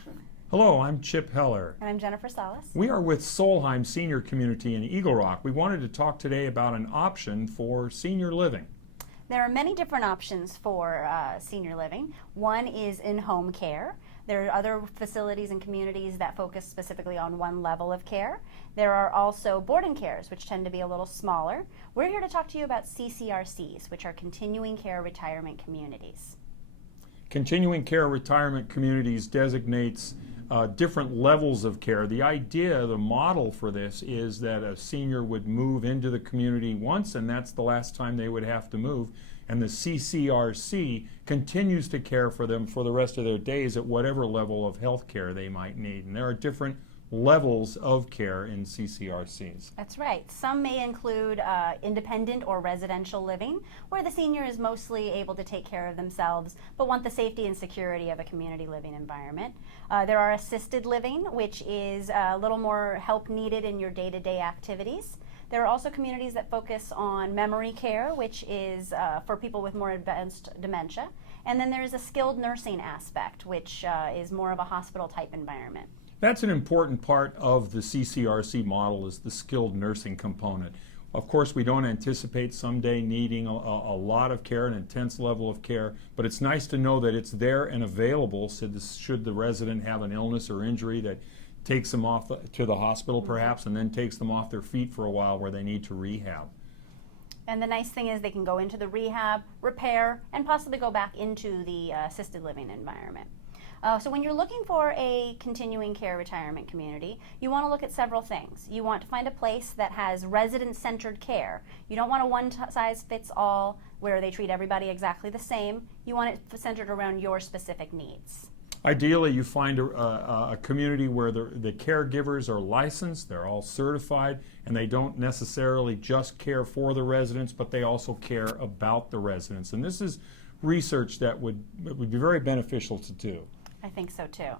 action. Hello, I'm Chip Heller. And I'm Jennifer Salas. We are with Solheim Senior Community in Eagle Rock. We wanted to talk today about an option for senior living. There are many different options for senior living. One is in-home care. There are other facilities and communities that focus specifically on one level of care. There are also board-in cares, which tend to be a little smaller. We're here to talk to you about CCRCs, which are continuing care retirement communities. Continuing care retirement communities designates different levels of care. The idea, the model for this is that a senior would move into the community once and that's the last time they would have to move, and the CCRC continues to care for them for the rest of their days at whatever level of health care they might need. And there are different levels of care in CCRCs. That's right. Some may include independent or residential living, where the senior is mostly able to take care of themselves but want the safety and security of a community living environment. There are assisted living, which is a little more help needed in your day-to-day activities. There are also communities that focus on memory care, which is for people with more advanced dementia. And then there's a skilled nursing aspect, which is more of a hospital type environment. That's an important part of the CCRC model, is the skilled nursing component. Of course, we don't anticipate someday needing a lot of care, an intense level of care, but it's nice to know that it's there and available should the resident have an illness or injury that takes them off to the hospital perhaps, and then takes them off their feet for a while where they need to rehab. And the nice thing is they can go into the rehab, repair, and possibly go back into the assisted living environment. So when you're looking for a continuing care retirement community, you want to look at several things. You want to find a place that has resident-centered care. You don't want a one-size-fits-all where they treat everybody exactly the same. You want it centered around your specific needs. Ideally, you find a community where the caregivers are licensed, they're all certified, and they don't necessarily just care for the residents, but they also care about the residents. And this is research that would be very beneficial to do. I think so too.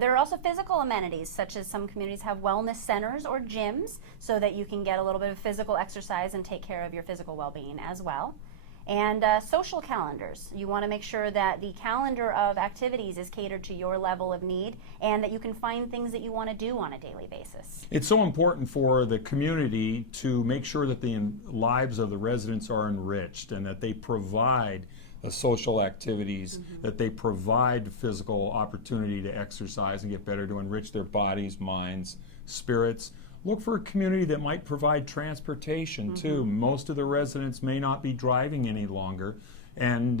There are also physical amenities, such as some communities have wellness centers or gyms, so that you can get a little bit of physical exercise and take care of your physical well-being as well. And social calendars. You want to make sure that the calendar of activities is catered to your level of need and that you can find things that you want to do on a daily basis. It's so important for the community to make sure that the lives of the residents are enriched and that they provide social activities, that they provide physical opportunity to exercise and get better, to enrich their bodies, minds, spirits. Look for a community that might provide transportation too. Most of the residents may not be driving any longer, and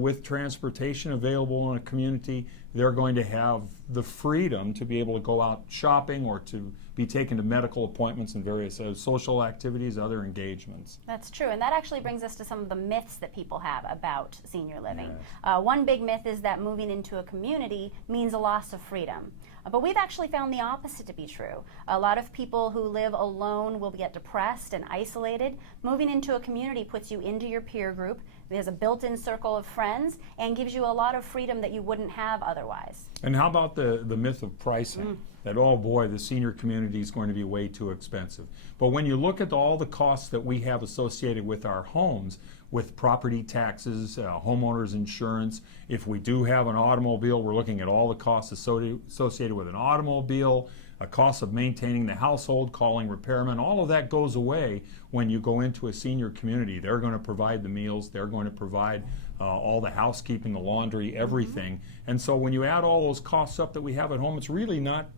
with transportation available in a community, they're going to have the freedom to be able to go out shopping or to be taken to medical appointments and various social activities, other engagements. That's true, and that actually brings us to some of the myths that people have about senior living. Yes. One big myth is that moving into a community means a loss of freedom. But we've actually found the opposite to be true. A lot of people who live alone will get depressed and isolated. Moving into a community puts you into your peer group. There's a built-in circle of friends and gives you a lot of freedom that you wouldn't have otherwise. And how about the myth of pricing? That, oh boy, the senior community is going to be way too expensive. But when you look at all the costs that we have associated with our homes, with property taxes, homeowners insurance, if we do have an automobile, we're looking at all the costs associated with an automobile, a cost of maintaining the household, calling repairmen. All of that goes away when you go into a senior community. They're going to provide the meals, they're going to provide all the housekeeping, the laundry, everything. And so when you add all those costs up that we have at home, it's really not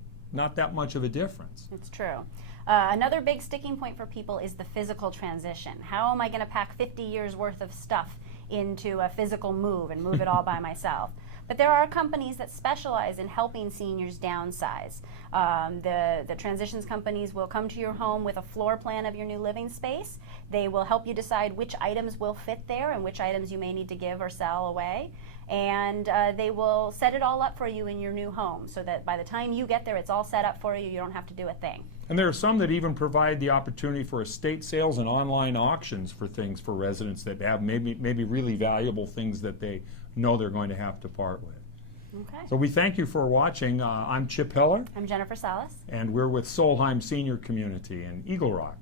that much of a difference. It's true. Another big sticking point for people is the physical transition. How am I going to pack 50 years worth of stuff into a physical move and move it all by myself? But there are companies that specialize in helping seniors downsize. The transitions companies will come to your home with a floor plan of your new living space. They will help you decide which items will fit there and which items you may need to give or sell away. And they will set it all up for you in your new home so that by the time you get there, it's all set up for you. You don't have to do a thing. And there are some that even provide the opportunity for estate sales and online auctions for things for residents that have maybe really valuable things that they know they're going to have to part with. Okay. So we thank you for watching. I'm Chip Heller. I'm Jennifer Salas. And we're with Solheim Senior Community in Eagle Rock.